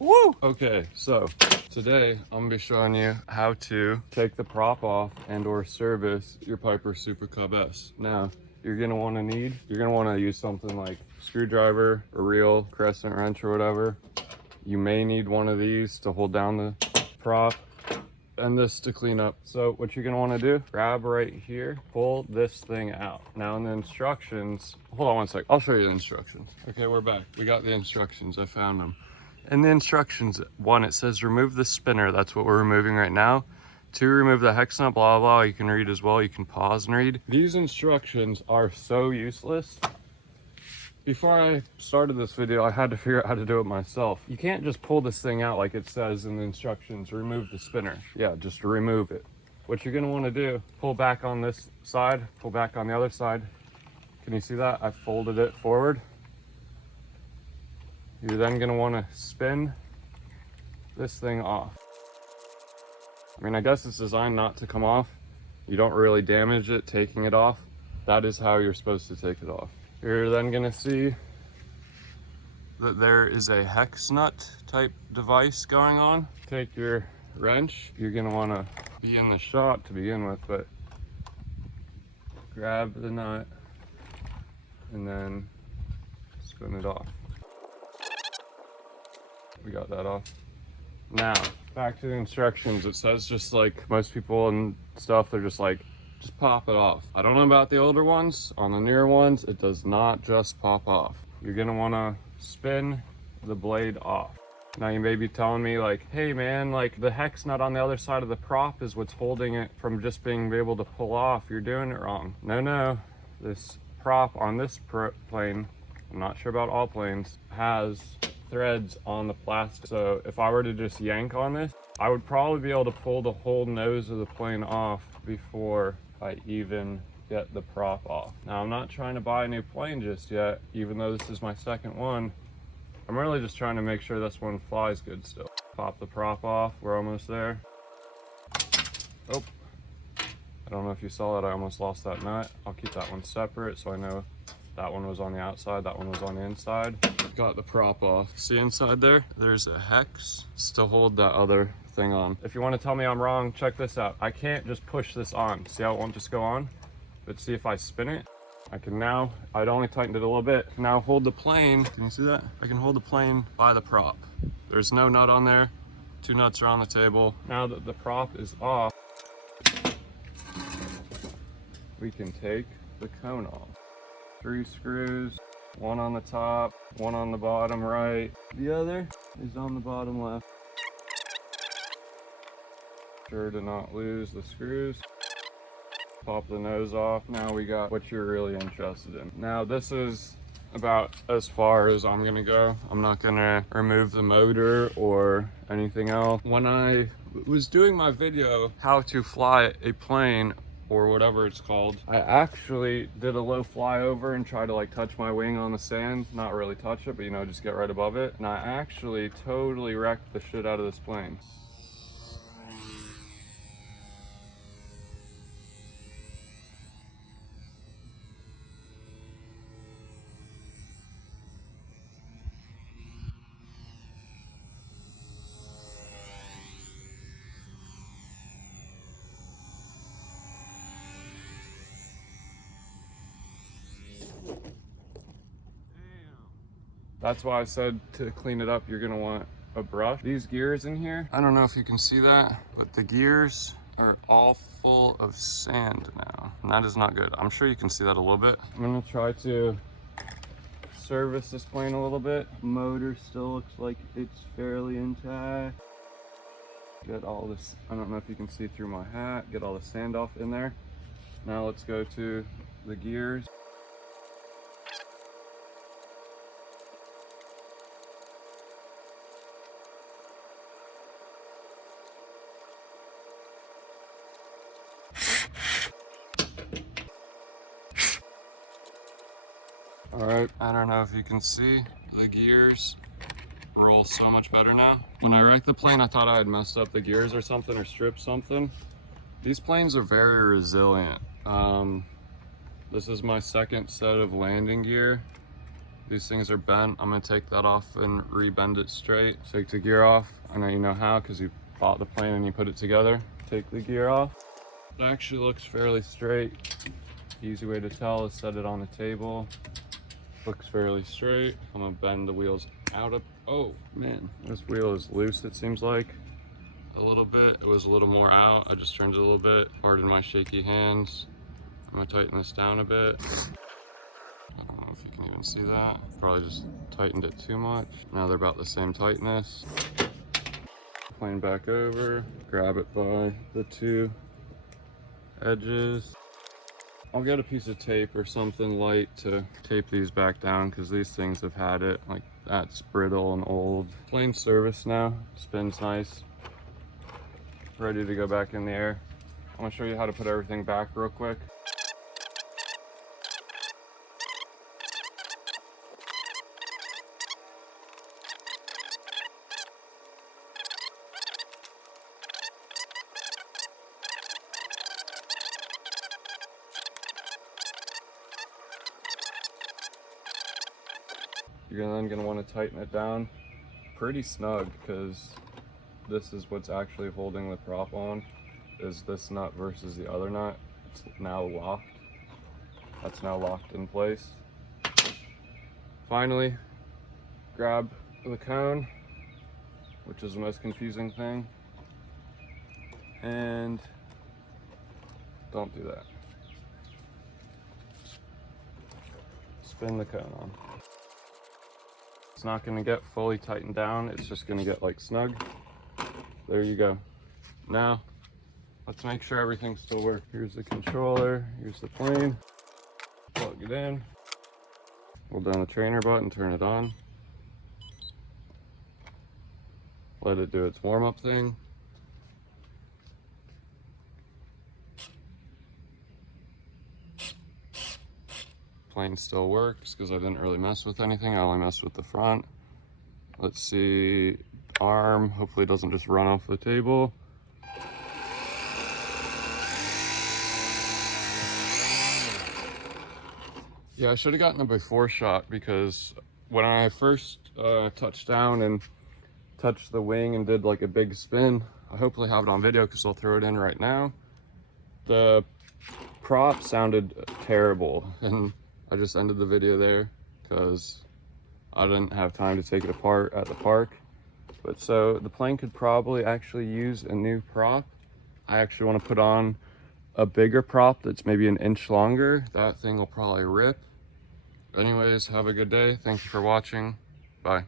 Woo! Okay, so today I'm gonna be showing you how to take the prop off and or service your Piper Super Cub S. Now, you're gonna wanna use something like screwdriver, a reel, crescent wrench or whatever. You may need one of these to hold down the prop and this to clean up. So what you're gonna wanna do, grab right here, pull this thing out. Now in the instructions, hold on one sec, I'll show you the instructions. Okay, we're back. We got the instructions, I found them. In the instructions, one, it says remove the spinner. That's what we're removing right now. Two, remove the hex nut, blah, blah, blah. You can read as well. You can pause and read. These instructions are so useless. Before I started this video, I had to figure out how to do it myself. You can't just pull this thing out like it says in the instructions, remove the spinner. Yeah, just remove it. What you're gonna wanna do, pull back on this side, pull back on the other side. Can you see that? I folded it forward. You're then gonna wanna spin this thing off. I mean, I guess it's designed not to come off. You don't really damage it taking it off. That is how you're supposed to take it off. You're then gonna see that there is a hex nut type device going on. Take your wrench. You're gonna wanna be in the shot to begin with, but grab the nut and then spin it off. We got that off. Now, back to the instructions. It says just like most people and stuff, they're just like, just pop it off. I don't know about the older ones. On the newer ones, it does not just pop off. You're gonna wanna spin the blade off. Now you may be telling me like, hey man, like the hex nut on the other side of the prop is what's holding it from just being able to pull off. You're doing it wrong. No, this prop on this plane, I'm not sure about all planes, has threads on the plastic. So if I were to just yank on this, I would probably be able to pull the whole nose of the plane off before I even get the prop off. Now I'm not trying to buy a new plane just yet, even though this is my second one. I'm really just trying to make sure this one flies good still. Pop the prop off, we're almost there. Oh, I don't know if you saw that, I almost lost that nut. I'll keep that one separate so I know that one was on the outside, that one was on the inside. Got the prop off. See inside there? There's a hex. It's to hold that other thing on. If you want to tell me I'm wrong, check this out. I can't just push this on. See how it won't just go on? But see if I spin it, I can now, I'd only tightened it a little bit. Now hold the plane. Can you see that? I can hold the plane by the prop. There's no nut on there. Two nuts are on the table. Now that the prop is off, we can take the cone off. 3 screws, one on the top, one on the bottom right. The other is on the bottom left. Sure to not lose the screws. Pop the nose off. Now we got what you're really interested in. Now this is about as far as I'm gonna go. I'm not gonna remove the motor or anything else. When I was doing my video, how to fly a plane or whatever it's called, I actually did a low flyover and tried to like touch my wing on the sand, not really touch it, but you know, just get right above it. And I actually totally wrecked the shit out of this plane. That's why I said to clean it up, you're gonna want a brush. These gears in here, I don't know if you can see that, but the gears are all full of sand now. And that is not good. I'm sure you can see that a little bit. I'm gonna try to service this plane a little bit. Motor still looks like it's fairly intact. Get all this, I don't know if you can see through my hat, get all the sand off in there. Now let's go to the gears. All right, I don't know if you can see, the gears roll so much better now. When I wrecked the plane, I thought I had messed up the gears or something or stripped something. These planes are very resilient. This is my second set of landing gear. These things are bent. I'm gonna take that off and re-bend it straight. Take the gear off. I know you know how because you bought the plane and you put it together. Take the gear off. It actually looks fairly straight. Easy way to tell is set it on the table. Looks fairly straight. I'm gonna bend the wheels out of, oh man, this wheel is loose it seems like. A little bit, it was a little more out. I just turned it a little bit. Pardon my shaky hands. I'm gonna tighten this down a bit. I don't know if you can even see that. Probably just tightened it too much. Now they're about the same tightness. Plane back over, grab it by the two edges. I'll get a piece of tape or something light to tape these back down because these things have had it. Like that's brittle and old. Plane service now, spins nice. Ready to go back in the air. I'm gonna show you how to put everything back real quick. You're then gonna want to tighten it down pretty snug because this is what's actually holding the prop on, is this nut versus the other nut. It's now locked. That's now locked in place. Finally, grab the cone, which is the most confusing thing, and don't do that. Spin the cone on. It's not gonna get fully tightened down, it's just gonna get like snug. There you go. Now, let's make sure everything still works. Here's the controller, here's the plane. Plug it in. Hold down the trainer button, turn it on. Let it do its warm-up thing. Plane still works because I didn't really mess with anything. I only messed with the front. Let's see, arm, hopefully it doesn't just run off the table. Yeah, I should have gotten a before shot because when I first touched down and touched the wing and did like a big spin, I hopefully have it on video because I'll throw it in right now. The prop sounded terrible and I just ended the video there because I didn't have time to take it apart at the park. But so the plane could probably actually use a new prop. I actually want to put on a bigger prop that's maybe an inch longer. That thing will probably rip. Anyways, have a good day. Thank you for watching. Bye.